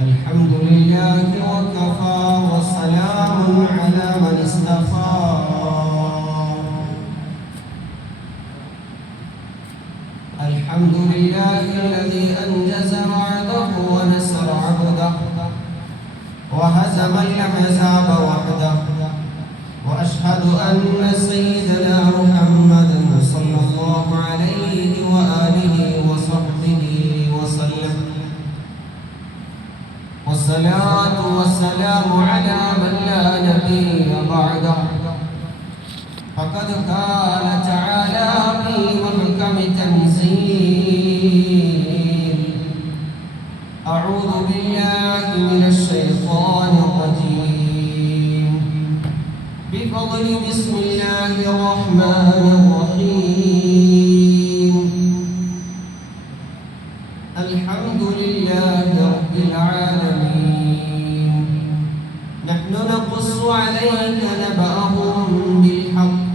الحمد لله وكفى وسلام على من اصطفى الحمد لله الذي أنجز وعده ونصر عبده وهزم الأحزاب وحده وأشهد أن سيدنا محمد صلى الله عليه وآله وصحبه وسلم والصلاة والسلام على من لا نبي بعده فقد قال تعالى في محكم تنزيل أعوذ بالله من الشيطان الرجيم بفضل بسم الله الرحمن الرحيم الحمد لله رب العالمين نحن نقص عليك نبأهم بالحق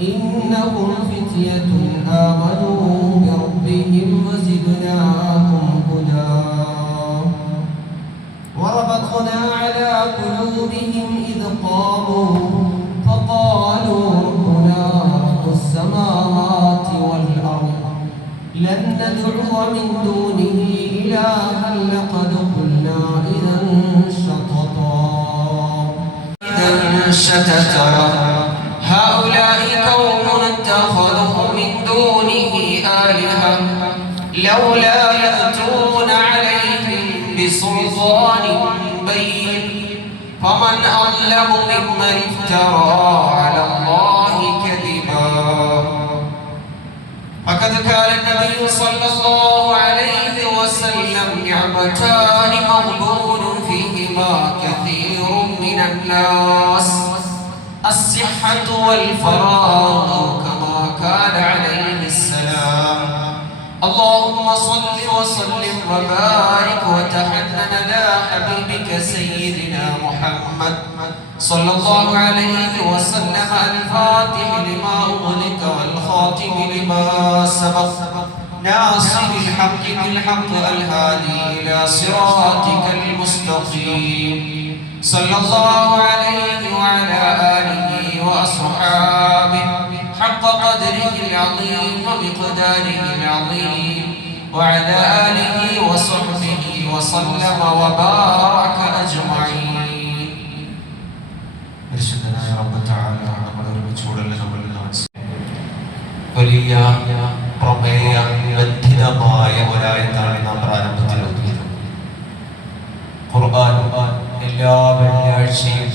إنهم فتية آمنوا بربهم وزدناهم هدى وربطنا على قلوبهم إذ قاموا فقالوا ربنا رب السماوات والأرض لن ندعو من دونه إلها لقد قلنا إذا شططا هؤلاء قوم اتخذوا من دونه آلهة لولا يأتون عليهم بسلطان بين فمن أظلم ممن افترى على الله كذبا فقد كان النبي صلى الله عليه وسلم نعمتان مغبون فيهما كثير من الناس الصحة والفراغ كما كان عليه السلام اللهم صل وسلم وبارك وتحنن على حبيبك سيدنا محمد صلى الله عليه وسلم الفاتح لما أغلق والخاتم لما سبق ناصر الحق بالحق الهادي إلى صراطك المستقيم صلى الله عليه وعلى آله وأصحابه حق قدره العظيم ومقداره العظيم وعلى آله وصحبه وسلم وبارك أجمعين ارشدنا يا رب تعالى വലിയ പ്രമേയ ബന്ധിതമായ ഒരായത്താണ് നാം പ്രാരംഭത്തിൽ ഓതിയത്. ഖുർആൻ എല്ലാ വെള്ളിയാഴ്ചയും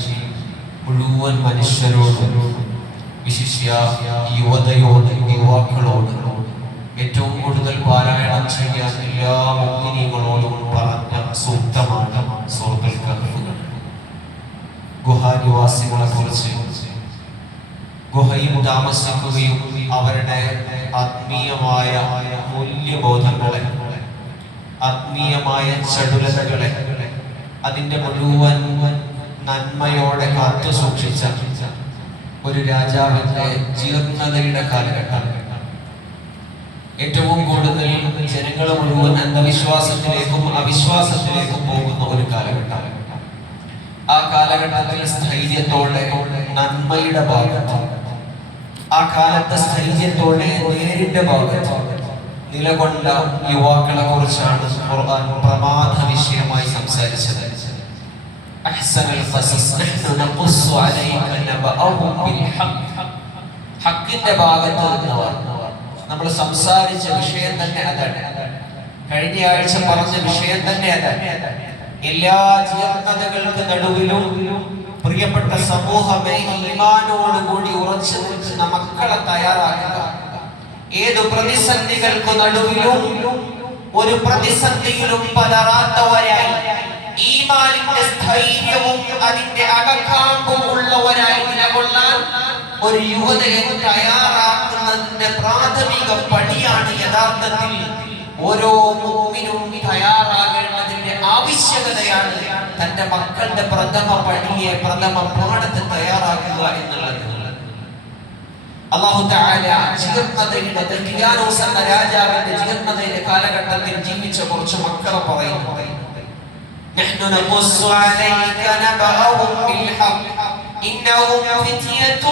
മുഴുവൻ മനുഷ്യരോടും വിശിഷ്യ യുവതയോട് യുവാക്കളോട് ഏറ്റവും കൂടുതൽ പാരായണം ചെയ്യാൻ എല്ലാ മുഅ്മിനീങ്ങളോടും പറഞ്ഞ സൂക്തമാണ് സൂറത്തുൽ കഹ്ഫ്. ഗുഹാനിവാസികളെ കുറിച്ച് ഗുഹയിൽ താമസിക്കുകയും അവരുടെ ആത്മീയമായ മൂല്യബോധങ്ങളെ ആത്മീയമായ ചടുലതകളെ അതിൻ്റെ മുഴുവൻ നന്മയോടെ കാത്തു സൂക്ഷിച്ച ഒരു രാജാവിന്റെ ജീർണതയുടെ കാലഘട്ടം. ഏറ്റവും കൂടുതൽ ജനങ്ങൾ മുഴുവൻ അന്ധവിശ്വാസത്തിലേക്കും അവിശ്വാസത്തിലേക്കും പോകുന്ന ഒരു കാലഘട്ടം. ആ കാലഘട്ടത്തിൽ സ്ഥൈര്യത്തോടെ നന്മയുടെ ഭാഗത്ത്, ആ കാലത്തെ സ്ഥൈര്യത്തോടെ നേരിന്റെ ഭാഗത്ത് നിലകൊണ്ട യുവാക്കളെ കുറിച്ചാണ് ഖുർആൻ പ്രമാദ വിഷയമായി സംസാരിച്ചത്. ഹക്കിന്റെ ഭാഗത്ത് നിന്നവർ. നമ്മൾ സംസാരിച്ച വിഷയം തന്നെ അതാണ്. കഴിഞ്ഞ ആഴ്ച പറഞ്ഞ വിഷയം തന്നെ അതാണ്. എല്ലാ ജീർണതകൾക്ക് നടുവിലും പ്രിയപ്പെട്ട സമൂഹമേ, ഈമാനോടുകൂടി ഉറച്ചു നിൽക്കുന്ന മക്കളെ തയ്യാറാക്കുക. ഏതു പ്രതിസന്ധികൾക്ക് നടുവിലും ഒരു പ്രതിസന്ധിയിലും പതറാത്തവരായി, ഈമാനിന്റെ സ്ഥൈര്യവും അതിന്റെ അകക്കാമ്പും ഉള്ളവരായി നിലകൊള്ളാൻ ഒരു യുവതയെ തയ്യാറാക്കുന്നതിന്റെ പ്രാഥമിക പടിയാണ് യഥാർത്ഥത്തിൽ ഓരോ മുഅ്മിനും തയ്യാറാകേണ്ടതിന്റെ ആവശ്യകതയാണ് തന്റെ മക്കളുടെ പ്രഥമ പണിയെ, പ്രഥമ പാഠത്തെ തയ്യാറാക്കുക എന്നുള്ളത്. അല്ലാഹു തആല ജീർണതയുടെ ദഖിയാനോസ് എന്ന രാജാവിന്റെ ജീർണതയുടെ കാലഘട്ടത്തിൽ ജീവിച്ച കുറച്ച് മക്കളെ പറയുന്നു. نحن نقص عليك نبأهم بالحق إنهم فتية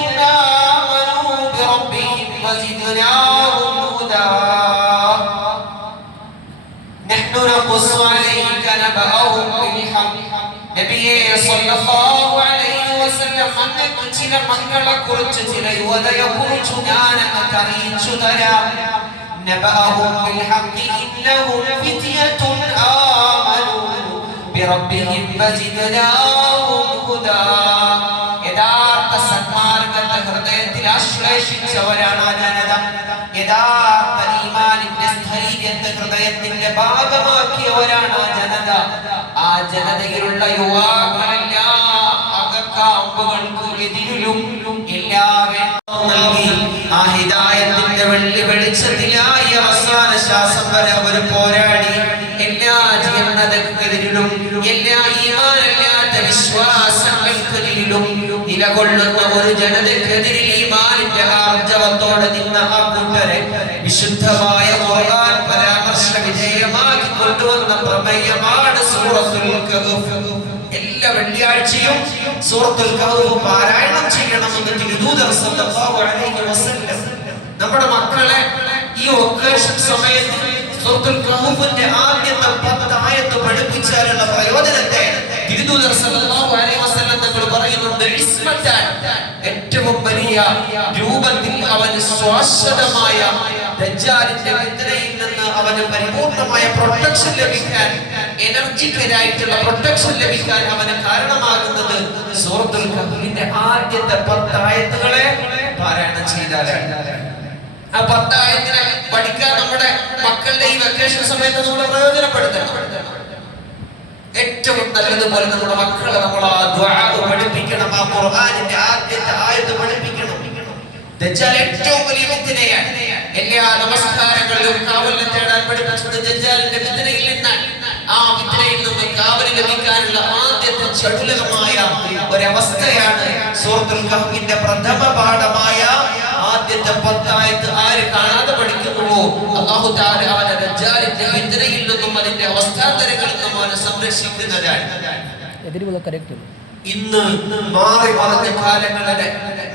آمنوا بربهم وزدناهم هدى نحن نقص عليك نبأهم بالحق നബിയേ സല്ലല്ലാഹു അലൈഹി വസല്ലം അങ്ങക്ക് ചില മക്കളെക്കുറിച്ച് ചില യുവതയെക്കുറിച്ച് ഞാൻ അങ്ങക്ക് അറിയിച്ചു തരാം. നബഅഹും ബിൽഹഖ് ഇന്നഹും ഫിത്യത്തുൻ ആമനൂ ബിറബ്ബിഹിം വസിദ്നാഹും ഹുദാ. യഥാർത്ഥ സന്മാർഗത്തെ ഹൃദയത്തിൽ ആശ്ലേഷിച്ചവരാണ് ആ ജനത. യഥാർത്ഥ ഈമാനിന്റെ സ്ഥൈര്യത്തെ ഹൃദയത്തിന്റെ ഭാഗമാക്കിയവരാണ് ആ ജനത. ആ ജനതയിലുള്ള യുവാക്കളെല്ലാം അകക്കാമ്പുകൾക്ക് എതിരിലും എല്ലാവരും നൽകി ആ ഹിദായത്തിന്റെ വെള്ളി വെളിച്ചത്തിലായി അവസാന ശ്വാസം വരെ അവർ പോരാടി. എല്ലാ ജീർണതക്കെതിരിലും എല്ലാ ഈമാനില്ലാത്ത വിശ്വാസങ്ങൾക്കെതിരിലും നിലകൊള്ളുന്ന ഒരു ജനതക്കെതിരിൽ ഈമാനിന്റെ ആർജവത്തോടെ നിന്ന ആ കൂട്ടരെ വിശുദ്ധമായ ഖുർആൻ പരാമർശ വിധേയമാക്കി കൊണ്ടുവന്ന പ്രമേയമാണ് സൂറത്തുൽ കഹ്ഫ്. എല്ലാ വെള്ളിയാഴ്ചയും സൂറത്തുൽ കഹ്ഫ് പാരായണം ചെയ്യണമെന്ന് തിരുദൂതർ സല്ലല്ലാഹു അലൈഹി വസല്ലം നമ്മുടെ മക്കളെ ഈ ഒക്കേഷൻ സമയത്ത് സൂറത്തുൽ കഹ്ഫിന്റെ ആദ്യത്തെ 10 ആയത്ത് പഠിപ്പിച്ചാലുള്ള പ്രയോജനത്തെ തിരുദൂതർ സല്ലല്ലാഹു അലൈഹി വസല്ലം തങ്ങൾ പറയുന്നുണ്ട്. ഇസ്മത്താൻ, ഏറ്റവും വലിയ രൂപത്തിൽ അവന് ശാശ്വതമായ ദജ്ജാലിന്റെ ഫിത്നയിൽ നിന്ന് അവന് പരിപൂർണമായ പ്രൊട്ടക്ഷൻ ലഭിക്കാൻ, എനർജിക്കലായിട്ടുള്ള പ്രൊട്ടക്ഷൻ ലഭിക്കാൻ അവന് കാരണമാകുന്നത് സൂറത്തുൽ കഹ്ഫിന്റെ ആദ്യത്തെ 10 ആയത്തുകളെ പാരായണം ചെയ്താലാണ്. ആ 10 ആയത്തിനെ പഠിക്കാൻ നമ്മുടെ മക്കളുടെ ഈ വെക്കേഷൻ സമയത്ത് നമ്മൾ പ്രയോജനപ്പെടുത്തണം. ഏറ്റവും നല്ലതുപോലെ നമ്മുടെ മക്കളെ നമ്മൾ ആ ദുആ പഠിപ്പിക്കണം. ആ ഖുർആനിന്റെ ആദ്യത്തെ ആയത്ത് പഠിപ്പിക്കണം. ദജ്ജാൽ ഏറ്റവും വലിയ ഫിത്നയാണ്. എല്ലാ നമസ്കാരങ്ങളിലും കാവൽ തേടാൻ പഠിപ്പിച്ചത് ദജ്ജാലിന്റെ ഫിത്നയിൽ നിന്നാണ്. ആ ഫിത്നയിൽ നിന്ന് കാവൽ ലഭിക്കാനുള്ള ആദ്യത്തെ ചടുലമായ ഒരവസ്ഥയാണ് സൂറത്തുൽ കഹ്ഫിന്റെ പ്രഥമ പാഠമായ ആദ്യത്തെ 10 ആയത്ത് ആര് കാണാതെ പഠിക്കുന്നുവോ അല്ലാഹു തആല അവനെ ദജ്ജാലിന്റെ ഫിത്നയിൽ നിന്നും അതിന്റെ അവസ്ഥാന്തരങ്ങളിൽ നിന്നും അവനെ സംരക്ഷിക്കുന്നതാണ്. ഇന്ന് മാറി മറിഞ്ഞ കാലങ്ങളുടെ,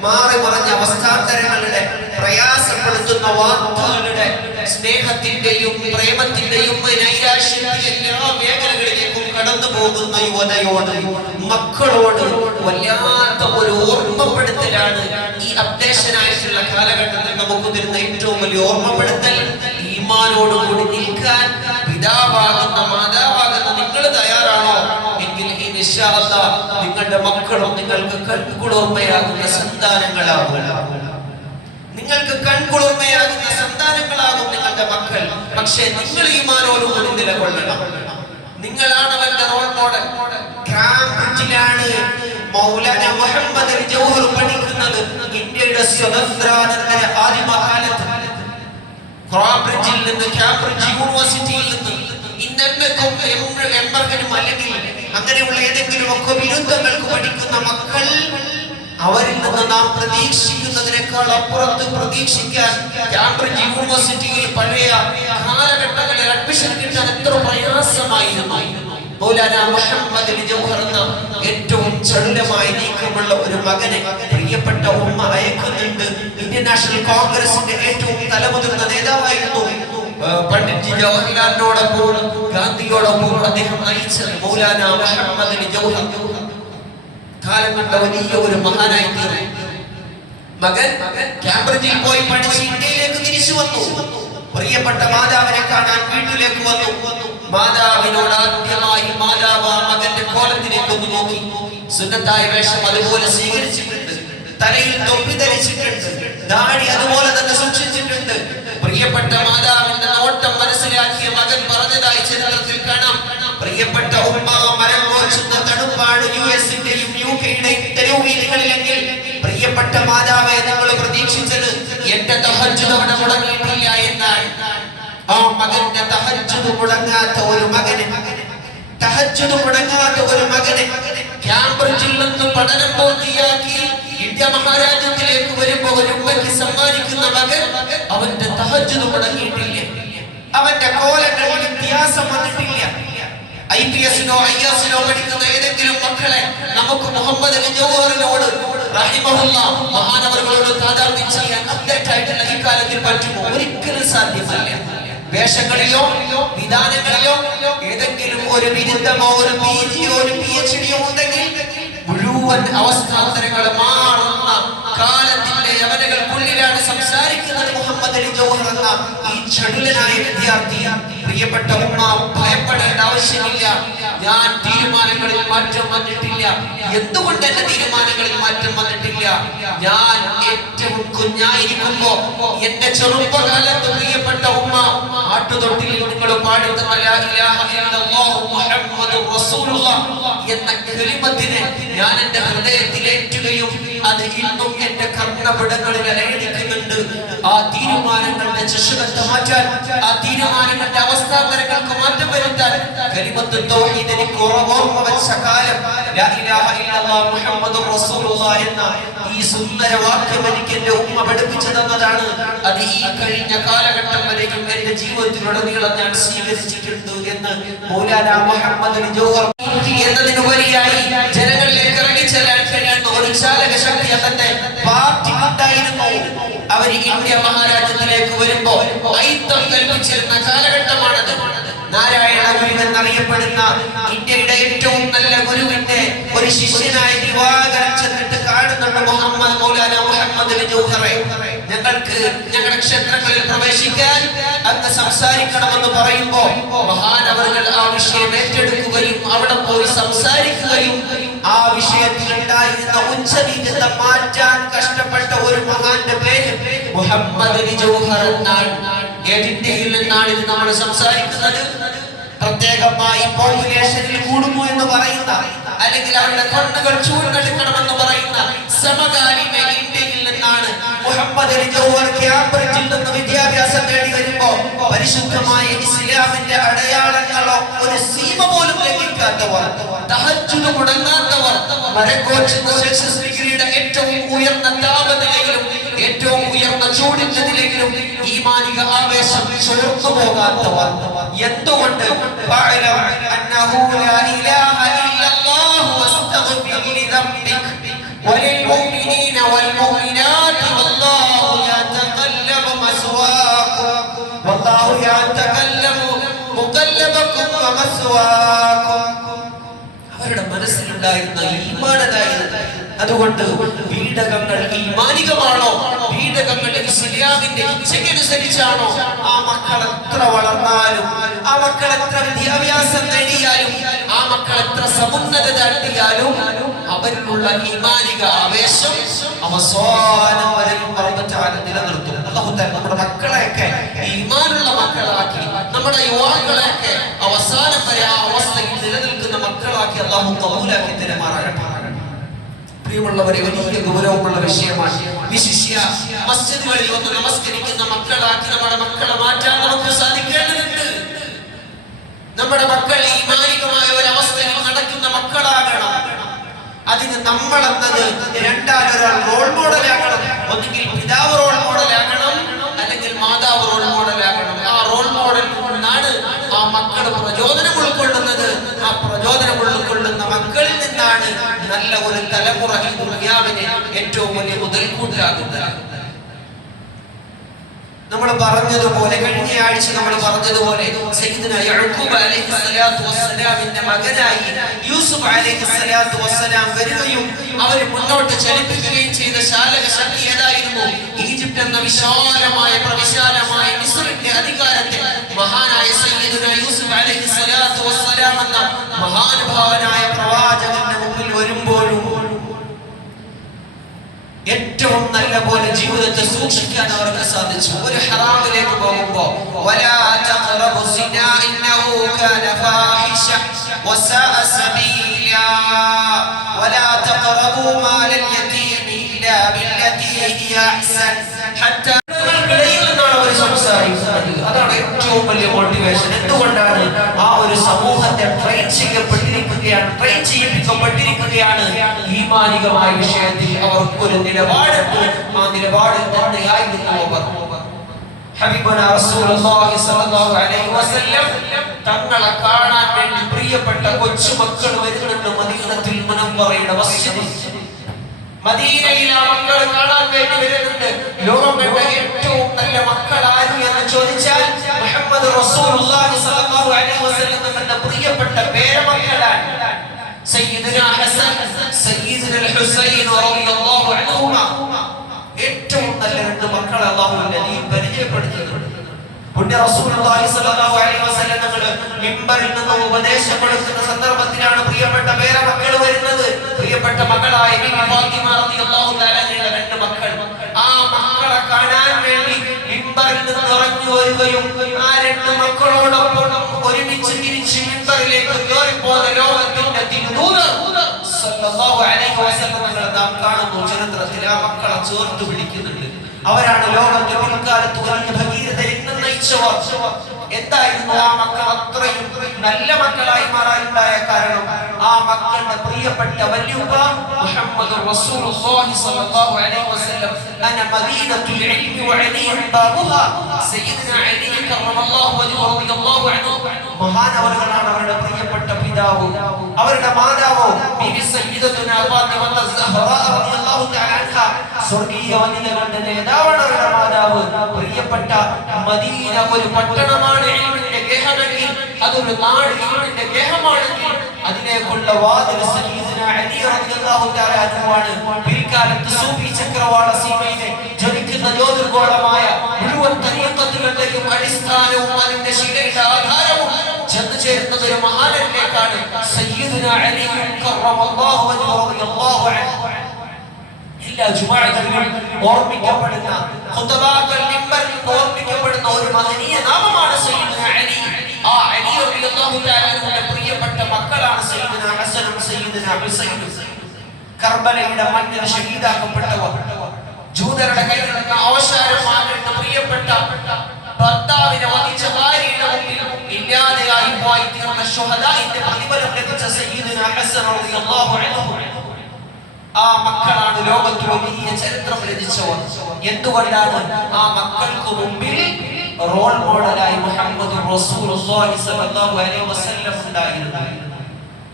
മാറി മറിഞ്ഞ അവസ്ഥാന്തരങ്ങളുടെ, പ്രയാസപ്പെടുത്തുന്ന വാർത്തകളുടെ, സ്നേഹത്തിന്റെയും പ്രേമത്തിന്റെയും നൈരാശ്യത്തിന്റെ എല്ലാ മേഖലകളിലേക്കും കടന്നു പോകുന്ന യുവതയോട്, മക്കളോട് വല്ലാത്ത ഒരു ഓർമ്മപ്പെടുത്തലാണ് ഈ അപ്ഡേഷൻ ആയിട്ടുള്ള കാലഘട്ടത്തിൽ നമുക്ക് തരുന്ന ഏറ്റവും വലിയ ഓർമ്മപ്പെടുത്തൽ. ഈമാനോടുകൂടി നിൽക്കാൻ പിതാവാകുന്ന, മാതാവാകുന്ന നിങ്ങൾ തയ്യാറാണോ എങ്കിൽ ഇൻഷാ അല്ലാഹ് നിങ്ങളുടെ മക്കളും നിങ്ങൾക്ക് കൺകുളിർമയാകുന്ന സന്താനങ്ങളാകും. നിങ്ങൾക്ക് കൺകുളിർമയാകുന്ന സന്താനങ്ങളാകും നിങ്ങളുടെ മക്കൾ. പക്ഷേ നിങ്ങൾ ഈമാനോടുകൂടി നിലകൊള്ളണം. നിങ്ങളാണ് അവന്റെ റോൾ മോഡൽ. ക്യാംബ്രിഡ്ജിലാണ് മൗലാന മുഹമ്മദ് അലി ജൗഹർ പഠിക്കുന്നത്. ഇന്ത്യയുടെ സ്വതന്ത്രാനന്തര ആദിമകാലത്ത് ക്യാംബ്രിഡ്ജിൽ നിന്ന്, ക്യാംബ്രിഡ്ജ് യൂണിവേഴ്സിറ്റിയിൽ നിന്ന് ഇന്നക്കും എംബർഗനും അല്ലെങ്കിൽ അങ്ങനെയുള്ള ഏതെങ്കിലും ഒക്കെ ബിരുദങ്ങൾക്ക് പഠിക്കുന്ന മക്കൾ, അവരിൽ നിന്ന് നാം പ്രതീക്ഷിക്കുന്നതിനേക്കാൾ അപ്പുറത്ത് പ്രതീക്ഷിക്കാൻ ക്യാംബ്രിഡ്ജ് യൂണിവേഴ്സിറ്റിയിൽ പഴയ കാലഘട്ടങ്ങളിൽ അഡ്മിഷൻ കിട്ടാൻ എത്ര പ്രയാസമായിരുന്നു. മൗലാന മുഹമ്മദ് അലി ജൗഹർ എന്ന ഏറ്റവും ചടുലമായ നീക്കമുള്ള ഒരു മകനെ പ്രിയപ്പെട്ട ഉമ്മ അയക്കുന്നുണ്ട്. ഇന്ത്യൻ നാഷണൽ കോൺഗ്രസിന്റെ ഏറ്റവും തലമുതിർന്ന നേതാവായിരുന്നു പണ്ഡിറ്റ് ജവഹർലാലിനോടൊപ്പം ഗാന്ധിയോടൊപ്പം അദ്ദേഹം അയച്ചത് മൗലാന മുഹമ്മദ് അലി ജൗഹർ കാലം കണ്ട വലിയ ഒരു മഹാനായി തീർന്നു. മകൻ ക്യാംബ്രിഡ്ജിൽ പോയി പഠിച്ച് ഇന്ത്യയിലേക്ക് തിരിച്ചു വന്നു. പ്രിയപ്പെട്ട മാതാവിനെ കാണാൻ വീട്ടിലേക്ക് വന്നു. മാതാവിനോട് ആദ്യമായി മാതാവ് ആ മകന്റെ കോലത്തിലേക്ക് ഒന്ന് നോക്കി. സുന്നത്തായ വേഷം അതുപോലെ സ്വീകരിച്ചിട്ടുണ്ട്, തലയിൽ തൊപ്പി ധരിച്ചിട്ടുണ്ട്, ദാടി അതുപോലെ തന്നെ സൂക്ഷിച്ചിട്ടുണ്ട്. പ്രിയപ്പെട്ട മാതാവിന്റെ നോട്ടം മനസ്സിലാക്കിയ മകൻ പറഞ്ഞതായി ചരിത്രത്തിൽ കാണാം. പ്രിയപ്പെട്ട ഉമ്മ, മരം കോച്ചുന്ന തണുപ്പാണ് യുഎസിന്റെയും യുകെയുടെയും തെരുവീതികളിലെങ്കിൽ പ്രിയപ്പെട്ട മാതാവെ നിങ്ങൾ പ്രതീക്ഷിച്ചത് എന്റെ തഹജ്ജുദ് അവിടെ മുടങ്ങിയിട്ടില്ല എന്നാണ്. ആ മകന്റെ തഹജ്ജുദ് മുടങ്ങാത്ത ഒരു മകനെ, തഹജ്ജുദ് മുടങ്ങാത്ത ഒരു മകനെ ക്യാംബ്രിഡ്ജിൽ നിന്ന് പഠനം പൂർത്തിയാക്കി ഇന്ത്യ മഹാരാജ്യത്തിലേക്ക് വരുമ്പോൾ ഒരു ഉമ്മയ്ക്ക് സമ്മാനിക്കുന്ന മകൻ അവന്റെ തഹജ്ജുദ് മുടങ്ങിയിട്ടില്ല. അവന്റെ കോലം വ്യത്യാസം വന്നിട്ടില്ല. IPS-നോ IAS-നോ പഠിക്കുന്ന ഏതെങ്കിലും മക്കളെ നമുക്ക് മുഹമ്മദ് അലി ജൗഹറിനോട് റഹിമഹുല്ലാഹ് മഹാനവറുകളോട് താദാത്മ്യം ചെയ്യാൻ അപ്ഡേറ്റ് ആയിട്ടുള്ള ഈ കാലത്തിൽ പറ്റുമോ? ഒരിക്കലും സാധ്യമല്ല. വേഷങ്ങളിലോ വിധാനങ്ങളിലോ ഏതെങ്കിലും ഒരു ബിരുദമോ ഒരു PG-യോ ഒരു PhD-യോ ഉണ്ടെങ്കിൽ മുഴുവൻ അവസ്ഥാന്തരങ്ങൾ മാറുന്ന കാലത്തിന്റെ യവനകൾക്കുള്ളിലാണ് സംസാരിക്കുന്നത് മുഹമ്മദ് അലി ജൗഹർ എന്ന ഈ ചടുലനായ വിദ്യാർത്ഥി. പ്രിയപ്പെട്ട ഉമ്മ, ഭയപ്പെടേണ്ട ആവശ്യമില്ല. ഞാൻ തീരുമാനങ്ങളിൽ മാറ്റം വന്നിട്ടില്ല. എന്തുകൊണ്ട് എന്റെ തീരുമാനങ്ങളിൽ മാറ്റം വന്നിട്ടില്ല? ഞാൻ ഏറ്റവും കുഞ്ഞായിരിക്കുമ്പോ എന്റെ ചെറുപ്പകാലത്ത് പ്രിയപ്പെട്ട ഉമ്മ ആട്ടുതൊട്ടിലിൽ നിങ്ങൾ പാടുന്ന ലാ ഇലാഹ ഇല്ലല്ലാഹു മുഹമ്മദുർ റസൂലുള്ളാഹ് എന്ന കലിമത്തിനെ ഞാൻ എന്റെ ഹൃദയത്തിലേറ്റുകയും അത് ഇന്നും എന്റെ കർണപടങ്ങളിൽ അലയടിക്കുന്നുണ്ട്. ആ തീരുമാനങ്ങളുടെ ചുഷകത്തെ മാറ്റാൻ, ആ തീരുമാനങ്ങളുടെ അവസ്ഥാന്തരങ്ങൾക്ക് മാറ്റം വരുത്താൻ കലിമത്ത് തൗഹീദ് എനിക്ക് ഓർമ്മ വെച്ച കാലം ലാ ഇലാഹ ഇല്ലല്ലാഹു മുഹമ്മദുർ റസൂലുള്ളാഹ് എന്ന ഈ സുന്ദര വാക്യം എനിക്ക് എന്റെ ഉമ്മ പഠിപ്പിച്ചു തന്നതാണ്. അത് ഈ കഴിഞ്ഞ കാലഘട്ടം വരെയും എന്റെ ജീവിതത്തിലുടനീളം ഞാൻ സ്വീകരിച്ചിട്ടുണ്ട് എന്ന് മൗലാനാ മുഹമ്മദ് അലി ജൗഹർ എന്നതിനുപരിയായി ജനങ്ങളിലേക്ക് ഇറങ്ങിച്ചെല്ലാൻ കഴിയുന്ന ഒരു ചാലക ശക്തി തന്റെ പാർട്ടിക്കുണ്ടായിരുന്നു. അവർ ഇന്ത്യ മഹാരാജ്യത്തിലേക്ക് വരുമ്പോ ഐത്തം കൽപ്പിച്ചിരുന്ന കാലഘട്ടമാണത്. നാരായണ ഗുരു എന്നറിയപ്പെടുന്ന ഇന്ത്യയുടെ ഏറ്റവും നല്ല ഗുരുവിന്റെ ഒരു ശിഷ്യനായി ദിവാകരൻ ചെന്നിട്ട് കാണുന്നുണ്ട് മുഹമ്മദ് മൗലാന മുഹമ്മദ് അലി ജൗഹറെ, ഞങ്ങൾക്ക് ഞങ്ങളുടെ ക്ഷേത്രങ്ങളിൽ പ്രവേശിക്കാൻ അങ്ങ് സംസാരിക്കണമെന്ന് പറയുമ്പോ മഹാനവറുകൾ ആ വിഷയം ഏറ്റെടുക്കുകയും അവിടെ പോയി സംസാരിക്കുകയും ആ വിഷയത്തിൽ ഉണ്ടായിരുന്ന ഉച്ചനീചത്തെ മാറ്റാൻ കഷ്ടപ്പെട്ട ഒരു മഹാന്റെ പേര് മുഹമ്മദ് അലി ജൗഹർ എന്നാണ്. ഇന്ത്യയിൽ നിന്നാണ് ഇത് നമ്മൾ സംസാരിക്കുന്നത്. പ്രത്യേകമായി പോപ്പുലേഷനിൽ കൂടുമോ എന്ന് പറയുന്ന, അല്ലെങ്കിൽ അവരുടെ കണ്ണുകൾ ചൂഴ്ന്നെടുക്കണമെന്ന് പറയുന്ന സമകാലീന ഇന്ത്യയിൽ നിന്നാണ് മുഹമ്മദ് അലി ജൗഹർ ക്യാംബ്രിഡ്ജിൽ നിന്ന് വിദ്യാഭ്യാസം നേടി വരുമ്പോ പരിശുദ്ധമായ ഇസ്ലാമിന്റെ അടയാളങ്ങളോ ഒരു സീമ പോലും ലംഘിക്കാത്തവർ, തഹജ്ജുദ് മുടങ്ങാത്തവർ, മരക്കോച്ചുന്ന സെൽഷ്യസ് ഡിഗ്രിയുടെ ഏറ്റവും ഉയർന്ന താപനിലയിലും ഏറ്റവും ഉയർന്ന ചൂടിന്റെ നിലയിലും ഈമാനിക ആവേശം ചോർന്നു പോകാത്തവർ. എന്തുകൊണ്ട്? وللمؤمنين والمؤمنات والله يتقلب مثواكم والله يتقلب مقلبكم ومثواكم. അവരുടെ മനസ്സിലുണ്ടായിരുന്ന ഈമാനതായിരുന്നു. അതുകൊണ്ട് പീഡകങ്ങൾ ഈമാനികമാണോ, പീഡകങ്ങൾ ഇസ്ലാമിന്റെ ഇച്ഛയ്ക്കനുസരിച്ചാണോ? ആ മക്കൾ എത്ര വളർന്നാലും, ആ മക്കൾ എത്ര വിദ്യാഭ്യാസം നേടിയാലും, ആ മക്കൾ എത്ര സമുന്നത താണ്ടിയാലും അവരിലുള്ള ഈമാനിക ആവേശം അവസാനം വരെയും നിലനിർത്തും. അല്ലാഹു തആല നമ്മുടെ മക്കളെയൊക്കെ ഈമാനുള്ള മക്കളാക്കി, നമ്മുടെ യുവാക്കളെയൊക്കെ അവസാനം വരെ ആ അവസ്ഥയിൽ നിലനിൽക്കുന്ന മക്കളാക്കി അല്ലാഹു കബൂലാക്കി തരുമാറാകട്ടെ. പ്രിയമുള്ളവരെ, വലിയ ഗൗരവമുള്ള വിഷയമാണ്. വിശിഷ്യ മസ്ജിദുകളിൽ വന്ന് നമസ്കരിക്കുന്ന മക്കളാക്കി നമ്മുടെ മക്കളെ മാറ്റാൻ നമുക്ക് സാധിക്കേണ്ടതുണ്ട്. നമ്മുടെ മക്കൾ ഈമാനികമായ ഒരു അവസ്ഥയിൽ നടക്കുന്ന മക്കളാകണം. അതിന് നമ്മൾ എന്നത് രണ്ടാലൊരാൾ റോൾ മോഡലാകണം. ഒന്നുകിൽ പിതാവ് റോൾ മോഡലാകണം, അല്ലെങ്കിൽ മാതാവ് റോൾ മോഡലാകണം. ആ റോൾ മോഡൽ നിന്നാണ് ആ മക്കൾ പ്രചോദനം ഉൾക്കൊള്ളുന്നത്. ആ പ്രചോദനം ഉൾക്കൊള്ളുന്ന മക്കളിൽ നിന്നാണ് നല്ല ഒരു തലമുറ ഈ ദുനിയാവിന് ഏറ്റവും വലിയ മുതൽക്കൂട്ടാകുന്നത്. നമ്മൾ പറഞ്ഞതുപോലെ, കഴിഞ്ഞ ആഴ്ച നമ്മൾ പറഞ്ഞതുപോലെ, സയ്യിദുനാ യഅഖൂബ് അലൈഹിസ്സലാത്തു വസ്സലാമിന്റെ മകനായി യൂസുഫ് അലൈഹിസ്സലാത്തു വസ്സലാം വരികയും അവർ മുന്നോട്ട് ചലിപ്പിക്കുകയും ചെയ്ത ശാലക ശക്തി ഏതായിരുന്നു? ഈജിപ്ത് എന്ന വിശാലമായ പ്രവിശാലമായ മിസ്റിന്റെ അധികാരത്തെ മഹാനായ സയ്യിദുനാ യൂസുഫ് അലൈഹിസ്സലാത്തു വസ്സലാം എന്ന മഹാനുഭാവനായ പ്രവാചകന്റെ മുമ്പിൽ വരുമ്പോഴും ഏറ്റവും നല്ല പോലെ ജീവിതത്തെ സൂക്ഷിക്കാൻ അവർക്ക് സാധിച്ചു. ഒരു ഹറാമിലേക്ക് പോകുമ്പോ വലാ തഖറബു സിനാ ഇന്നഹു കാന ഫാഹിഷ വസാഅ സബീലാ വലാ തഖറബു മാലൽ യതീം ഇല്ലാ ബില്ലതി ഹിയ അഹ്സൻ ഹത്താ അതാണ് ഏറ്റവും വലിയ മോട്ടിവേഷൻ. എന്തുകൊണ്ടാണ്? ആ ഒരു സമൂഹത്തെ ട്രെയിൻ ചെയ്യിപ്പിക്കപ്പെട്ടിരിക്കുകയാണ്. ഈമാനികമായ വിഷയത്തിൽ അവർക്കൊരു നിലപാടുണ്ട്. ആ നിലപാടിൽ തന്നെയായിരുന്നു അവർ. ഹബീബുനാ റസൂലുള്ളാഹി സ്വല്ലല്ലാഹു അലൈഹി വസല്ലം തങ്ങളെ കാണാൻ വേണ്ടി പ്രിയപ്പെട്ട കൊച്ചുമക്കൾ വരുന്നുണ്ട് മദീനത്തുൽ മുനവ്വറയുടെ മസ്ജിദിൽ. മദീനയിൽ ആ മക്കൾ കാണാൻ വേണ്ടി വരുന്നുണ്ട്. ലോകം കണ്ട ഏറ്റവും നല്ല മക്കൾ ആര് എന്ന് ചോദിച്ചാൽ മുഹമ്മദ് റസൂലുള്ളാഹി സ്വല്ലല്ലാഹു അലൈഹി വസല്ലം തങ്ങളുടെ പ്രിയപ്പെട്ട പേരമക്കളാണ് സയ്യിദുനാ ഹസൻ, സയ്യിദുൽ ഹുസൈൻ റളിയല്ലാഹു അൻഹുമാ. ഏറ്റവും നല്ല രണ്ട് മക്കളെ അല്ലാഹുവിന്റെ ദീൻ പരിചയപ്പെടുത്തുന്നുണ്ട്. പുണ്യ റസൂലുള്ളാഹി സ്വല്ലല്ലാഹു അലൈഹി വസല്ലം തങ്ങൾ മിമ്പറിൽ നിന്ന് ഉപദേശം കൊടുക്കുന്ന സന്ദർഭത്തിലാണ് പ്രിയപ്പെട്ട പേരമക്കൾ വരുന്നത്. പ്രിയപ്പെട്ട മകളായ ബീബി ഫാത്തിമ റളിയല്ലാഹു തആല അൻഹയുടെ രണ്ട് മക്കൾ. ആ മക്കളെ കാണാൻ വേണ്ടി മിമ്പറിൽ നിന്ന് ഇറങ്ങി വരികയും ആ രണ്ട് മക്കളോടൊപ്പം ഒരുമിച്ച് തിരിച്ച് മിമ്പറിലേക്ക് കയറിപ്പോന്ന ലോകത്തിന്റെ തിരുദൂതർ സ്വല്ലല്ലാഹു അലൈഹി വസല്ലം തങ്ങൾ നാം കാണുന്നു. ചരിത്രത്തിൽ ആ മക്കളെ ചേർത്ത് പിടിക്കുന്നുണ്ട്. അവരാണ് ലോകത്തെ പിൽക്കാലത്ത് വലിയ ഭഗീരഥയിൽ നയിച്ചവർ. എന്തായിരുന്നു ആ മക്കൾ അത്രയും നല്ല മക്കളായി മാറാനുണ്ടായ കാരണം? ആ മക്കളുടെ പ്രിയപ്പെട്ട വല്യുപ്പ മുഹമ്മദ് റസൂലുള്ളാഹി സ്വല്ലല്ലാഹു അലൈഹി വസല്ലം അന മദീനത്തുൽ ഇൽമി വഅലിയും ബാബുഹാ സയ്യിദുനാ അലി കറമല്ലാഹു വജ്ഹു റളിയല്ലാഹു അൻഹു മഹാനവറുകളാണ് അവരുടെ പ്രിയപ്പെട്ട പിതാവ്. അവരുടെ മാതാവ് ബീബി സയ്യിദത്തുനാ ഫാത്തിമ അസ്സഹ്റാ റളിയല്ലാഹു തആല അൻഹാ സ്വർഗീയ വനിതകളുടെ നേതാവാണ് അവരുടെ മാതാവ്. പ്രിയപ്പെട്ട മദീന ഒരു പട്ടണമാണ് ഇൽമിന്റെ ഗേഹമെങ്കിൽ, അതൊരു നാട് ഇൽമിന്റെ ഗേഹമാണെങ്കിൽ അതിലേക്കുള്ള വാതിൽ സയ്യിദുനാ അലി റളിയല്ലാഹു തആല അൻഹുവാണ്. പിൽക്കാലത്ത് സൂഫി ചക്രവാള സീമയിലെ ജ്വലിക്കുന്ന ജ്യോതിർഗോളമായ മുഴുവൻ തരീഖത്തുകളുടെയും അടിസ്ഥാനവും അതിന്റെ ശിലയുടെ ആധാരവും ചെന്നു ചേരുന്നത് ഒരു മഹാനിലേക്കാണ്. സയ്യിദുനാ അലി കറമല്ലാഹു വജ്ഹു റളിയല്ലാഹു അൻഹു എല്ലാ ജുമുഅകളിലും ഓർമ്മിക്കപ്പെടുന്ന ഖുതുബാക്കൾ മിമ്പറിൽ ഓർമ്മിക്കപ്പെടുന്ന ഒരു മഹനീയ നാമമാണ് സയ്യിദുനാ അലി. ആ അലി റളിയല്ലാഹു തആല അൻഹുവിന്റെ പ്രിയപ്പെട്ട മക്കളാണ് സയ്യിദുനാ ഹസനും സയ്യിദുനാ ഹുസൈനും. കർബലയുടെ മണ്ണിൽ ഷഹീദാക്കപ്പെട്ടവർ, ജൂതരുടെ കയ്യിൽ നിന്ന് അവശേഷമാകേണ്ട പ്രിയപ്പെട്ട ഭർത്താവിനെ വധിച്ച ഭാര്യയുടെ മുമ്പിൽ ഇല്ലാതെയായി പോയി തീർന്ന ശുഹദാഇന്റെ പ്രതിഫലം ലഭിച്ച സയ്യിദുനാ ഹസൻ റളിയല്ലാഹു അൻഹു. ആ മക്കളാണ് ലോകത്ത് വലിയ ചരിത്രം രചിച്ചവർ. എന്തുകൊണ്ടാണ്? ആ മക്കൾക്ക് മുമ്പിൽ റോൾ മോഡലായി മുഹമ്മദ് റസൂലുള്ളാഹി സ്വല്ലല്ലാഹു അലൈഹി വസല്ലം ഉണ്ടായിരുന്നത്.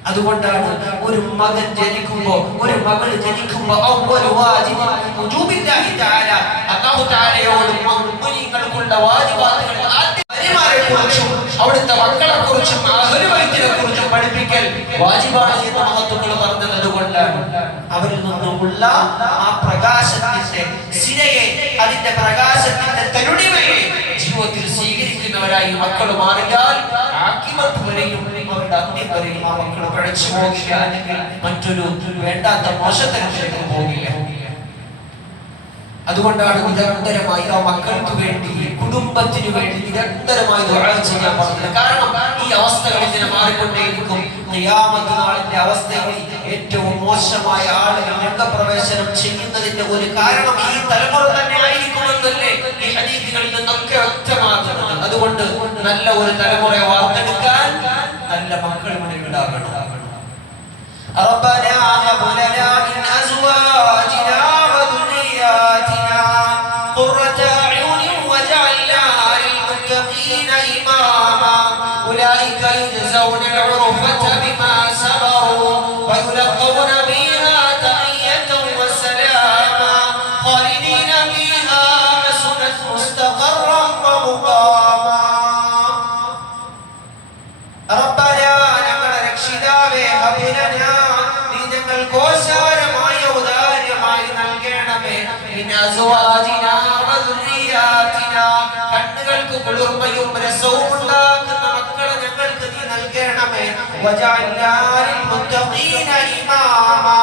അതുകൊണ്ടാണ് ഒരു മകൻ ജനിക്കുമ്പോ, ഒരു മകൾ ജനിക്കുമ്പോ അവ്വലു വാജിബിൻ വുജൂബില്ലാഹി തആല, അല്ലാഹു തആലയോട് മുഅ്മിനീങ്ങൾക്കുള്ള വാജിബാത്തുകൾ ഭാര്യമാരെക്കുറിച്ചും അവിടുത്തെ മക്കളെക്കുറിച്ചും അഹ്ലു ബൈത്തിനെക്കുറിച്ചും പഠിപ്പിക്കൽ വാജിബാണ് എന്ന് മഹത്തുക്കൾ പറഞ്ഞത്. അതുകൊണ്ടാണ് അവരിൽ നിന്നുമുള്ള ആ പ്രകാശത്തിന്റെ സിരയെ, അതിന്റെ പ്രകാശത്തിന്റെ തരുണിമയെ ജീവിതത്തിൽ സ്വീകരിക്കുന്നവരായി മക്കൾ മാറിയാൽ ആഖിറത്ത് വരെയും അവരുടെ അന്ത്യം വരെയും ആ മക്കൾ പിഴച്ചു പോകില്ല, അല്ലെങ്കിൽ മറ്റൊരു വേണ്ടാത്ത മോശത്തരത്തിലേക്ക് പോകില്ല. അതുകൊണ്ടാണ് നിരന്തരമായി ആ മക്കൾക്ക് വേണ്ടി, കുടുംബത്തിന് വേണ്ടി നിരന്തരമായി ദുആ ചെയ്യാൻ പറഞ്ഞത്. കാരണം ഈ അവസ്ഥകൾ ഇങ്ങനെ മാറിക്കൊണ്ടേയിരിക്കും. ഖിയാമത്ത് നാളിന്റെ അവസ്ഥയിൽ ഏറ്റവും മോശമായ ആളുകൾ രംഗപ്രവേശനം ചെയ്യുന്നതിന്റെ ഒരു കാരണം ഈ തലമുറ തന്നെ ആയിരിക്കുമെന്നല്ലേ ഈ ഹദീസുകളിൽ നിന്നൊക്കെ വ്യക്തമാകുന്നത്. അതുകൊണ്ട് നല്ല ഒരു തലമുറയെ വാർത്തെടുക്കാൻ നല്ല മക്കൾ ഉണ്ടാകണം. റബ്ബനാ ഹബ് ലനാ മിൻ അസ്വാജിനാ وذرياتنا قرة أعين واجعلنا للمتقين إماما أولئك يجزون الغرفة بما صبروا ويلقون فيها تحية وسلاما خالدين فيها حسنت مستقرا ومقاما. ربنا ഞങ്ങളെ രക്ഷിതാവേ ഹബ് ലനാ നീ ഞങ്ങൾക്ക് ഓശാരമായ ഉദാരമായി നൽകണമേ. മിൻ അസ്വാജിനാ വദുരിയാതിനാ കണ്ണുകൾക്ക് കുളിർമയും രസവും ഉണ്ടാക്കുന്ന മക്കളെ ഞങ്ങൾക്ക് നീ നൽകണമേ. വജഅൽനാ ലിൽ മുത്തഖീന ഇമാമാ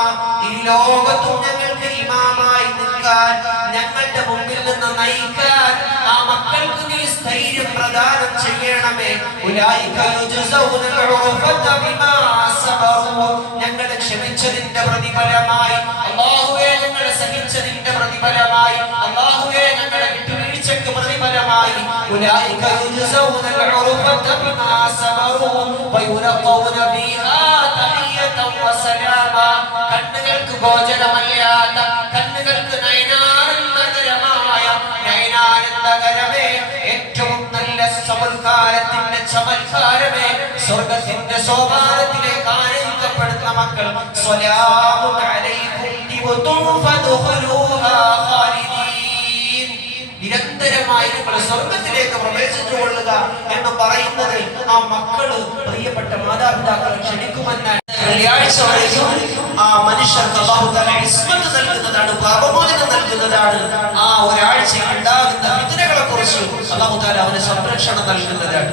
ഈ ലോകത്തും ഞങ്ങൾക്ക് ഇമാമായി നിൽക്കാൻ, ഞങ്ങളുടെ മുമ്പിൽ നിന്ന് നയിക്കാൻ ആ മക്കൾക്ക് നീ സ്ഥൈര്യം പ്രദാനം ചെയ്യണമേ. ഉലൈക യുജ്സൗനൽ ഉർഫത ബിമാ സബറു ഞങ്ങളെ ക്ഷമിച്ചതിന്റെ പ്രതിഫലമായി, അല്ലാഹുവേ ഞങ്ങളെ സഹിച്ചതിന്റെ പ്രതിഫലമായി, അല്ലാഹുവേ ഞങ്ങളെ വിട്ടുവീഴ്ചയ്ക്ക് പ്രതിഫലമായി. ഉലൈക യുജ്സൗനൽ ഉർഫത ബിമാ സബറു വയുലഖൗന ഫീഹാ തഹിയ്യതൻ വസലാമാ കണ്ണുകൾക്ക് ഗോചരമല്ലാത്ത, കണ്ണുകൾക്ക് നയനാനന്ദകരമായ, നയനാനന്ദകരമേ സമുൽക്കാരത്തിന്റെ ചമൽക്കാരമേ, സ്വർഗ്ഗത്തിന്റെ സോപാനത്തിലേക്ക് ആനയിക്കപ്പെടുന്ന മക്കൾ, സ്വലാമുൻ അലൈക്കും തിബ്തും ഫദ്ഖുലൂഹാ ഖാലിദീൻ, നിരന്തരമായി നിങ്ങൾ സ്വർഗ്ഗത്തിലേക്ക് പ്രവേശിച്ചു കൊള്ളുക എന്ന് പറയുന്നത് ആ മക്കള് പ്രിയപ്പെട്ട മാതാപിതാക്കളെ ക്ഷണിക്കുമെന്നാണ്. വെള്ളിയാഴ്ച വരെയും ആ മനുഷ്യർക്ക് അല്ലാഹു തആല ഇസ്മത്ത് നൽകുന്നതാണ്, പാപമോചനം നൽകുന്നതാണ്. ആ ഒരാഴ്ച ഉണ്ടാകുന്ന ഫിത്നകളെ കുറിച്ച് അല്ലാഹു തആല അവന് സംരക്ഷണം നൽകുന്നതാണ്.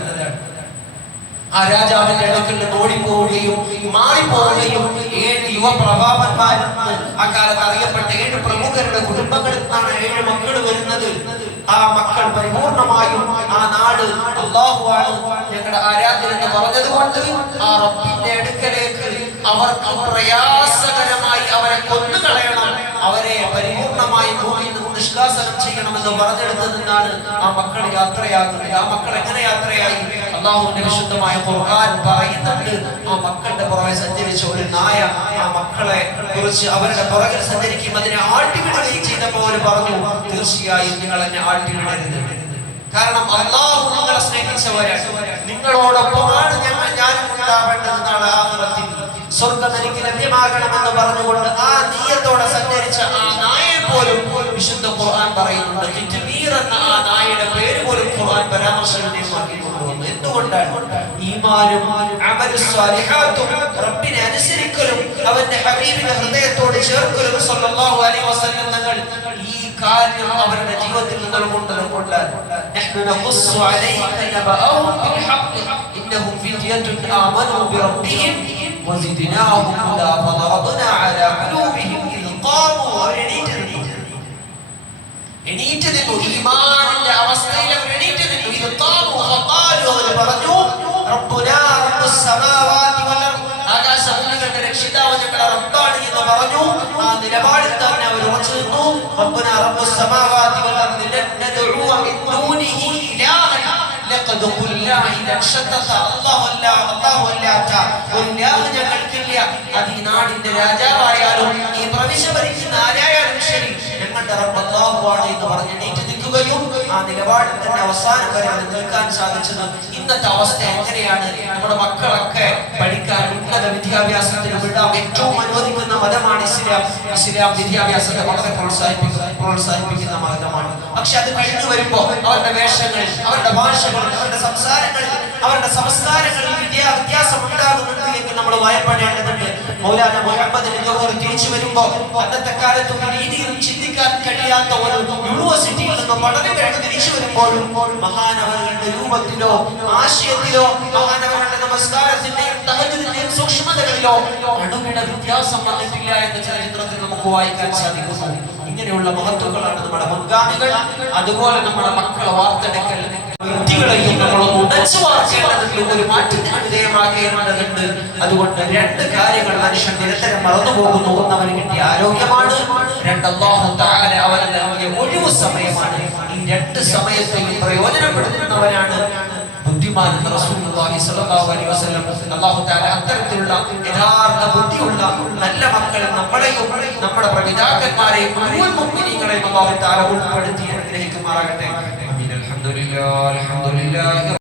ആ രാജാവിന്റെ അടുക്കൽ നിന്ന് ഓടിപ്പോവുകയും മാറിപ്പോവുകയും 7 യുവ പ്രഭാവന്മാരെന്ന് അക്കാലത്ത് അറിയപ്പെട്ട 7 പ്രമുഖരുടെ കുടുംബങ്ങളിൽ നിന്നാണ് 7 മക്കൾ വരുന്നത്. ആ മക്കൾ പരിപൂർണമായും ആ നാട് അല്ലാഹുവാണ് ഞങ്ങളുടെ ആരാധ്യൻ എന്ന് പറഞ്ഞതുകൊണ്ട് ആ റബ്ബിന്റെ അടുക്കലേക്ക് അവർക്ക് പ്രയാസകരമായി അവരെ കൊന്നുകളയണം, അവരെ പരിപൂർണമായി ഭൂമിയിൽ നിന്ന് നിഷ്കാസനം ചെയ്യണമെന്ന് പറഞ്ഞെടുത്തത് നിന്നാണ് ആ മക്കൾ യാത്രയാകുന്നത്. ആ മക്കൾ എങ്ങനെ യാത്രയായി? അല്ലാഹുവിന്റെ വിശുദ്ധമായ ഖുർആൻ പറയുന്നുണ്ട്, ആ മക്കളുടെ പുറകെ സഞ്ചരിച്ച ഒരു നായ ആ മക്കളെ കുറിച്ച് അവരുടെ പുറകിൽ സഞ്ചരിക്കും അതിനെ ആട്ടിവിടുകയും ചെയ്തപ്പോൾ അവർ പറഞ്ഞു, തീർച്ചയായും നിങ്ങൾ എന്നെ ആട്ടിവിടരുത്, കാരണം അല്ലാഹു നിങ്ങളെ സ്നേഹിച്ചവരാണ്, നിങ്ങളോടൊപ്പമാണ് ഞാനും ഉണ്ടാവേണ്ടത് നാളെ ആഖിറത്തിൽ, സ്വർഗ്ഗം എനിക്ക് ലഭ്യമാകണമെന്ന് പറഞ്ഞുകൊണ്ട് ആ നീയത്തോടെ സഞ്ചരിച്ച ആ നായയെ പോലും വിശുദ്ധ ഖുർആൻ പറയുന്നുണ്ട്. കിറ്റ്മീർ എന്ന ആ നായയുടെ പേര് പോലും ഖുർആൻ പരാമർശനീയമാക്കി കൊണ്ടുവന്നു. എന്തുകൊണ്ടാണ്? ഈമാനും അമലുസ് സ്വാലിഹാത്തും റബ്ബിനെ അനുസരിക്കലും അവന്റെ ഹബീബിന്റെ ഹൃദയത്തോട് ചേർക്കലും സല്ലല്ലാഹു അലൈഹി വസല്ലം തങ്ങൾ ഈ കാര്യം അവരുടെ ജീവിതത്തിൽ നിങ്ങൾ കൊണ്ടുവരുകൊണ്ടാണ്. നഹ്നു നഖുസ്സു അലൈക നബഅഹും ബിൽ ഹഖ് ഇന്നഹും ഫിത്യത്തുൻ ആമനൂ ബിറബ്ബിഹിം വസിദ്നാഹും ഹുദാ ഫദറബ്നാ അലാ ഖുലൂബിഹിം ഇദ് ഖാമൂ. എണീറ്റ് നിന്നു, ഈമാനിന്റെ അവസ്ഥയിൽ അവർ എണീറ്റ് നിന്നു. ഇദ് ഖാമൂ ഫഖാലു, അവർ പറഞ്ഞു, റബ്ബുനാ റബ്ബുസ് സമാവാതി വൽ അർദ്, ആകാശഭൂമികളുടെ രക്ഷിതാവ് ഞങ്ങളുടെ റബ്ബാണ് എന്ന് പറഞ്ഞു. ആ നിലപാടിൽ തന്നെ അവർ ഉറച്ചു നിന്നു. റബ്ബുനാ റബ്ബുസ് സമാവാതി വൽ അർദ് ലൻ നദ്ഉ മിൻ ദൂനിഹി ഇലാഹൻ ലഖദ് ഖുൽനാ ഇദൻ ശത്തത, അല്ലാഹു അല്ലാത്ത ഒരു ഇലാഹ് ഞങ്ങൾക്കില്ല. അത് ഈ നാടിന്റെ രാജാവായാലും ഈ പ്രവിശ്യ ഭരിക്കുന്ന ആരായാലും ശരി, ഞങ്ങളുടെ റബ്ബ് അല്ലാഹുവാണ് എന്ന് പറഞ്ഞ് എണീറ്റ് നിൽക്കുകയും ആ നിലപാടിൽ തന്നെ അവസാനം വരെ നിൽക്കാൻ സാധിച്ചത്. ഇന്നത്തെ അവസ്ഥ എങ്ങനെയാണ്? നമ്മുടെ മക്കളൊക്കെ പഠിക്കാൻ ഉന്നത വിദ്യാഭ്യാസത്തിന് വിടാം, ഏറ്റവും അനുവദിക്കുന്ന മതമാണ് ഇസ്ലാം. ഇസ്ലാം വിദ്യാഭ്യാസത്തെ വളരെ പ്രോത്സാഹിപ്പിക്കുന്ന മതമാണ്. പക്ഷെ അത് കഴിഞ്ഞു വരുമ്പോ അവരുടെ വേഷങ്ങൾ, അവരുടെ ഭാഷകൾ, അവരുടെ സംസ്കാരങ്ങളിൽ വ്യത്യാസം ഉണ്ടാകുന്നുണ്ട് എന്ന് നമ്മൾ ഭയപ്പെടേണ്ടതുണ്ട്. മൗലാന മുഹമ്മദ് തിരിച്ചു വരുമ്പോ അന്നത്തെ കാലത്ത് ഒരു രീതിയിലും ചിന്തിക്കാൻ കഴിയാത്ത ഒരു യൂണിവേഴ്സിറ്റിയിൽ നിന്ന് പഠനം കഴിഞ്ഞ് തിരിച്ചു വരുമ്പോഴും മഹാനവറുകളുടെ രൂപത്തിലോ ആശയത്തിലോ മഹാനവറുകളുടെ നമസ്കാരത്തിന്റെയും തഹജ്ജുദിന്റെയും സൂക്ഷ്മതകളിലോ അണുവിട വ്യത്യാസം വന്നിട്ടില്ല എന്ന് ചരിത്രത്തിൽ നമുക്ക് വായിക്കാൻ സാധിക്കുന്നു. ഇങ്ങനെയുള്ള മഹത്വങ്ങളാണ് നമ്മുടെ മുൻഗാമികൾ. അതുപോലെ നമ്മുടെ മക്കളെ വാർത്തെടുക്കൽ വ്യക്തികളെയും നമ്മൾ ഉടച്ചു വാർക്കേണ്ടതുണ്ട്, ഒരു മാറ്റത്തിന് വിധേയമാക്കേണ്ടതുണ്ട്. അതുകൊണ്ട് 2 കാര്യങ്ങൾ മനുഷ്യൻ നിരന്തരം മറന്നുപോകുന്നു. ഒന്ന്, അവന് കിട്ടിയ ആരോഗ്യമാണ്. 2, അല്ലാഹു തആല അവന് നൽകിയ ഒഴിവു സമയമാണ്. ഈ 2 സമയത്തെയും പ്രയോജനപ്പെടുത്തുന്നവനാണ് ബുദ്ധിമാൻ എന്ന് റസൂലുള്ളാഹി സ്വല്ലല്ലാഹു അലൈഹി വസല്ലം. അല്ലാഹു തആല അത്തരത്തിലുള്ള യഥാർത്ഥ ബുദ്ധിയുള്ള നല്ല മക്കളെ നമ്മളെയും നമ്മുടെ പിതാക്കന്മാരെയും മുഴുവൻ മുഅ്മിനീങ്ങളെയും അല്ലാഹു തആല ഉൾപ്പെടുത്തി അനുഗ്രഹിക്കുമാറാകട്ടെ. അൽഹംദുലില്ലാഹ്.